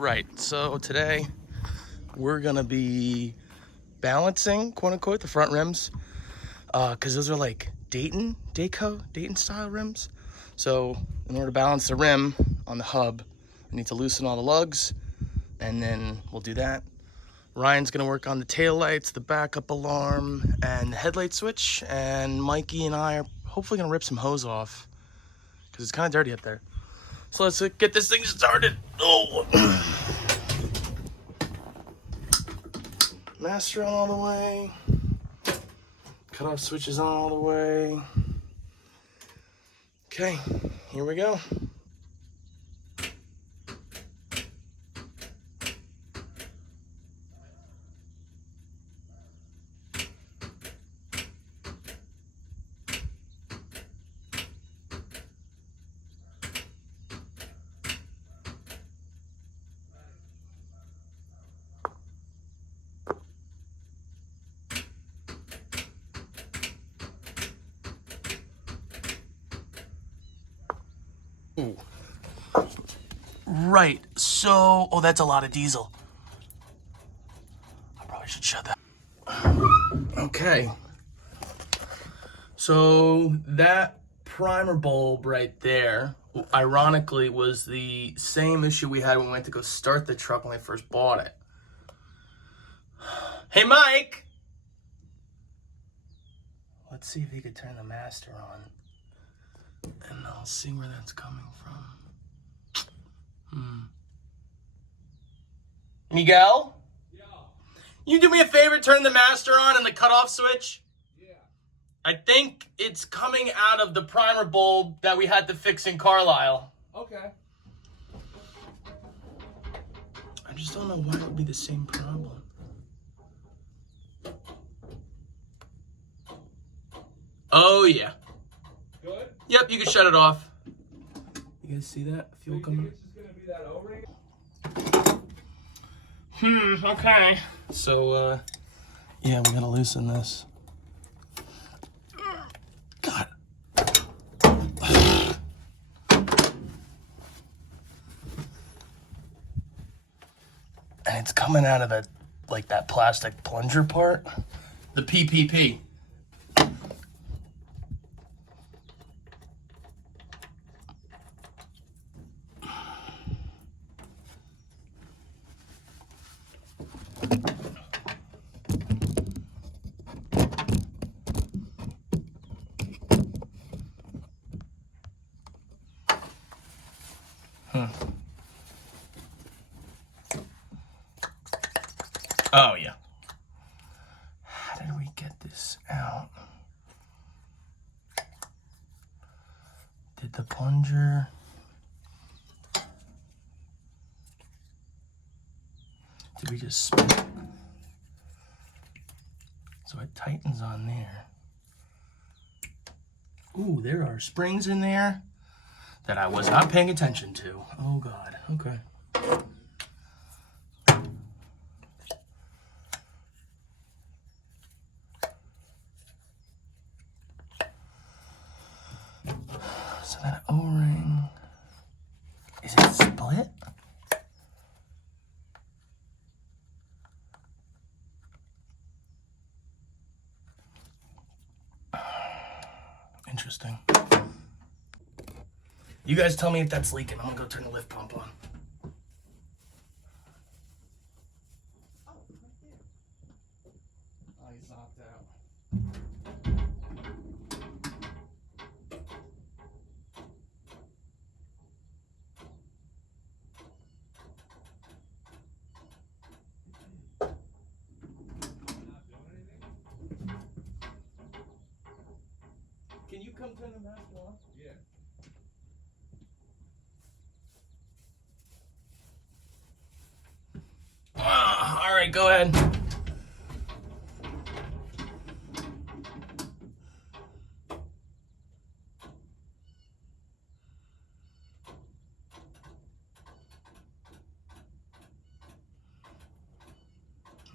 Right, so today we're gonna be balancing, quote unquote, the front rims, because those are like Dayton style rims. So in order to balance the rim on the hub, I need to loosen all the lugs, and then we'll do that. Ryan's gonna work on the tail lights, the backup alarm, and the headlight switch, and Mikey and I are hopefully gonna rip some hose off because it's kind of dirty up there. So let's get this thing started. Oh. Master on all the way. Cutoff switches on all the way. Okay, here we go. Ooh. Right, so, oh, that's a lot of diesel. I probably should shut that. Okay. So that primer bulb right there, ironically, was the same issue we had when we went to go start the truck when we first bought it. Hey, Mike! Let's see if he could turn the master on. And I'll see where that's coming from. Miguel? Yeah. You do me a favor, turn the master on and the cutoff switch? Yeah. I think it's coming out of the primer bulb that we had to fix in Carlisle. Okay. I just don't know why it would be the same problem. Oh, yeah. Good? Yep, you can shut it off. You guys see that? Fuel So coming? it's just gonna be that O-ring? Okay. So, yeah, we gotta loosen this. God. And it's coming out of the, like, that plastic plunger part. The PPP. Oh, yeah. How did we get this out? Did the plunger... Did we just spin it? So it tightens on there. Ooh, there are springs in there that I was not paying attention to. Oh, God. Okay. So that O-ring, is it split? Interesting. You guys tell me if that's leaking. I'm gonna go turn the lift pump on. Oh, he's knocked out. Can you come turn the master on? Yeah. All right, go ahead.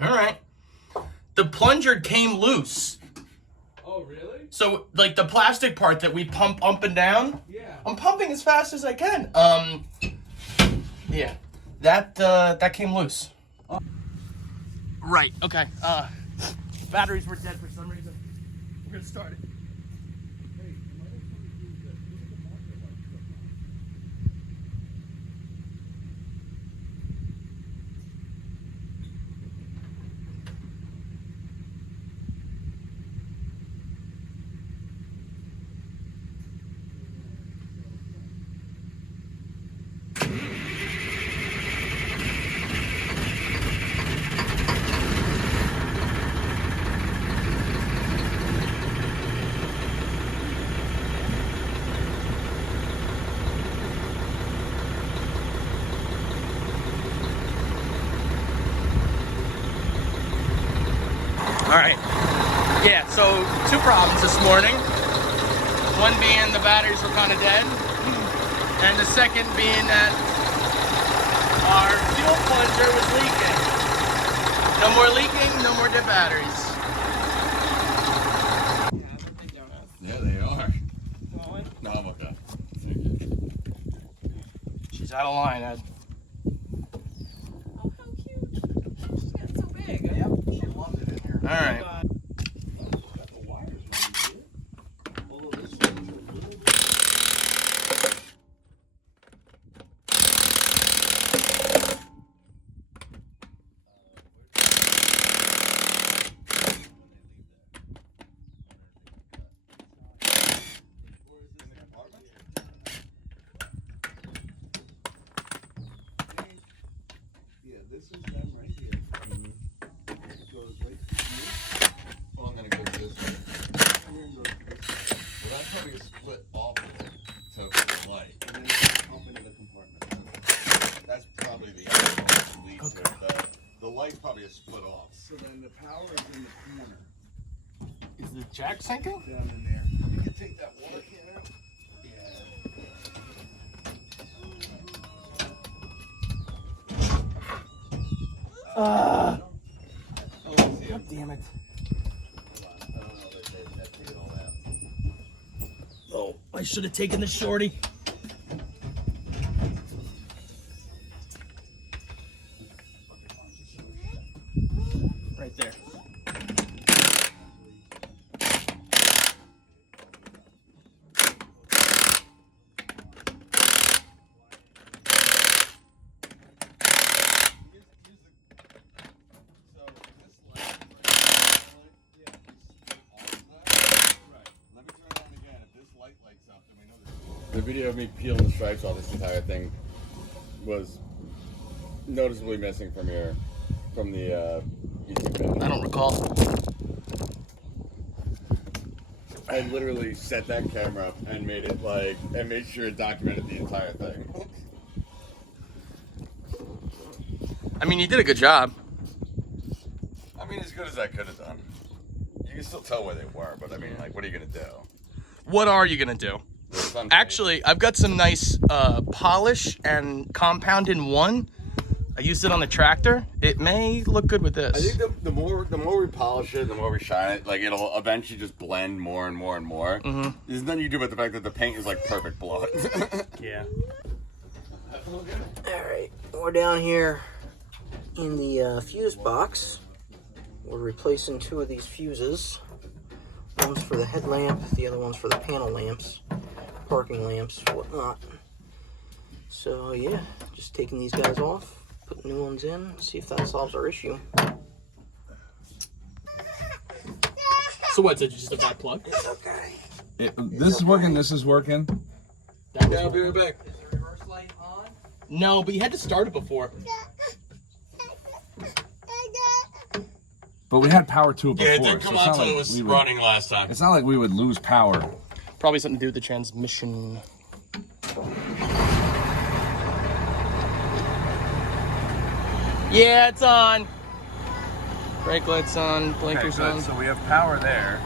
All right. The plunger came loose. Oh, really? So, like, the plastic part that we pump up and down, Yeah. I'm pumping as fast as I can. Yeah. That came loose. Right. Okay. Batteries were dead for some reason. We're gonna start it. All right. Yeah, so 2 problems this morning. One being the batteries were kind of dead, and the second being that our fuel plunger was leaking. No more leaking, no more dead batteries. Yeah, they are. No, I'm okay. She's out of line, Ed. Oh, how cute. She's getting so big. Yep, she loved it in here. All right. Yeah, this is them right here. It goes right to here. Well, I'm gonna go this way. And then goes to this way. Well, that's probably a split off of it, so it's light. And then it's pump into the compartment. That's probably the actual lead. Okay. The light's probably a split off. So then the power is in the corner. Is the jack sinking? Down in there. You can take that water can out. Yeah. God damn it. Oh, I should have taken the shorty. Right there. The video of me peeling the stripes off this entire thing was noticeably missing from the YouTube video. I don't recall. I literally set that camera up and made sure it documented the entire thing. I mean, you did a good job. I mean, as good as I could have done. You can still tell where they were, but I mean, like, what are you gonna do? What are you gonna do? Actually, I've got some nice polish and compound in one. I used it on the tractor. It may look good with this. I think the more we polish it, the more we shine it, like it'll eventually just blend more and more and more. Mm-hmm. There's nothing you do about the fact that the paint is like perfect blood. Yeah. Alright, we're down here in the fuse box. We're replacing 2 of these fuses. One's for the headlamp, the other one's for the panel lamps, parking lamps, whatnot. So yeah, just taking these guys off, putting new ones in, see if that solves our issue. So what's it, just a bad plug? Okay. This is working. This is working. Yeah, I'll be right back. Is the reverse light on? No, but you had to start it before. But we had power to it before. Yeah, it didn't come so it's on not until like it was we would- running last time. It's not like we would lose power. Probably something to do with the transmission. Yeah, it's on. Brake lights on, blinkers on. So we have power there.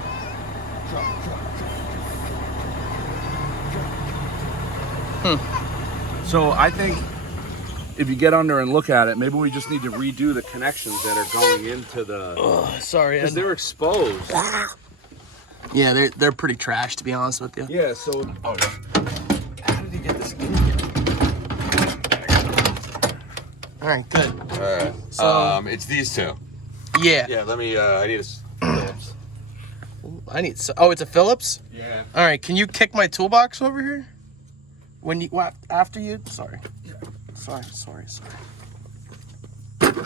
So I think if you get under and look at it, maybe we just need to redo the connections that are going into the... Oh, sorry, Because Ed. they're exposed. Yeah, they're pretty trash, to be honest with you. Yeah, so... Oh, How did he get this in here? All right, good. All right. So- It's these two. Yeah. Yeah, let me, I need a Phillips. I need. Oh, it's a Phillips. Yeah. All right. Can you kick my toolbox over here? When you after you? Sorry. Sorry. Thank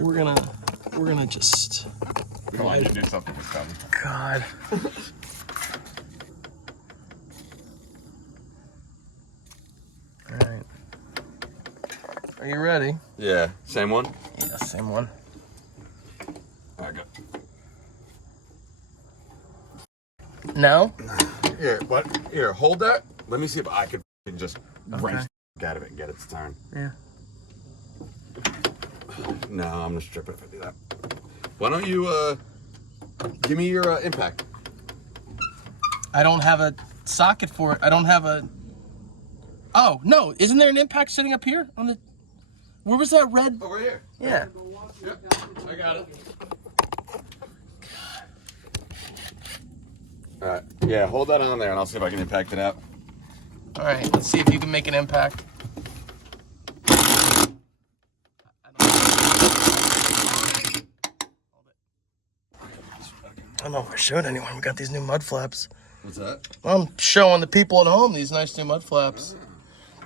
you. We're gonna just. Come on, you do something with them. God. All right. Are you ready? Yeah. Same one? Yeah, same one. All right, go. No? Here, what? Here, hold that. Let me see if I can just wrench Okay. the out of it and get it to turn. Yeah. No, I'm gonna strip it if I do that. Why don't you, give me your impact? I don't have a socket for it. I don't have a. Oh no! Isn't there an impact sitting up here on the? Where was that red? Oh, right here. Yeah. Yep, I got it. All right. Yeah, hold that on there, and I'll see if I can impact it out. All right. Let's see if you can make an impact. I don't know if I showed anyone. We got these new mud flaps. What's that? I'm showing the people at home these nice new mud flaps.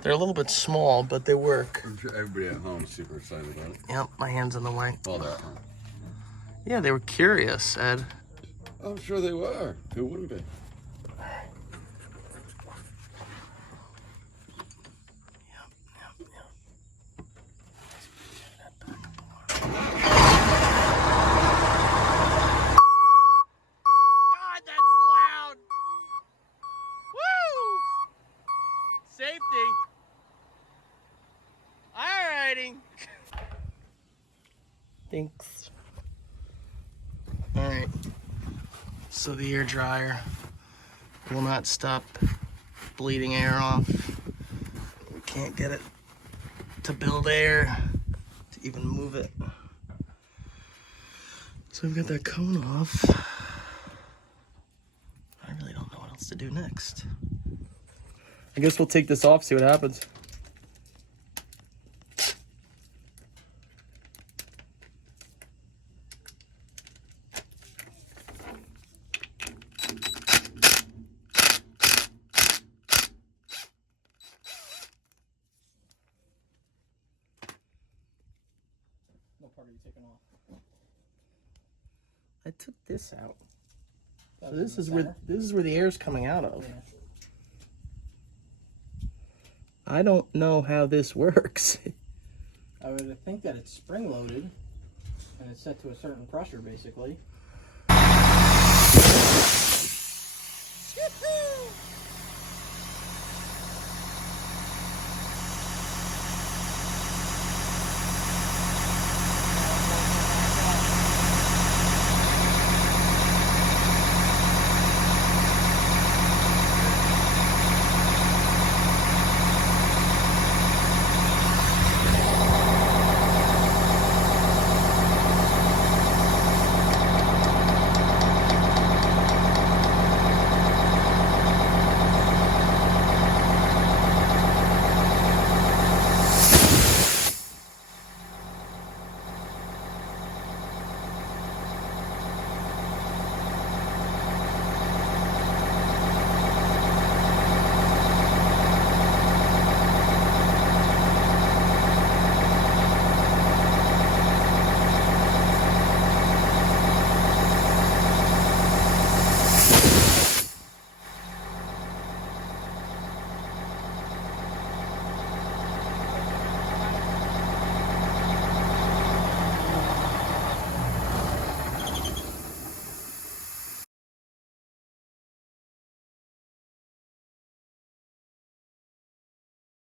They're a little bit small, but they work. I'm sure everybody at home is super excited about it. Yep, my hand's in the way. All that. Yeah, they were curious, Ed. I'm sure they were. Who wouldn't be? God, that's loud. Woo! Safety. Alrighty. Thanks. Alright. So the air dryer will not stop bleeding air off. We can't get it to build air to even move it. So we've got that cone off. I really don't know what else to do next. I guess we'll take this off, see what happens. What part are you taking off? I took this out. So this is where the air's coming out of. Yeah. I don't know how this works. I would think that it's spring loaded and it's set to a certain pressure basically.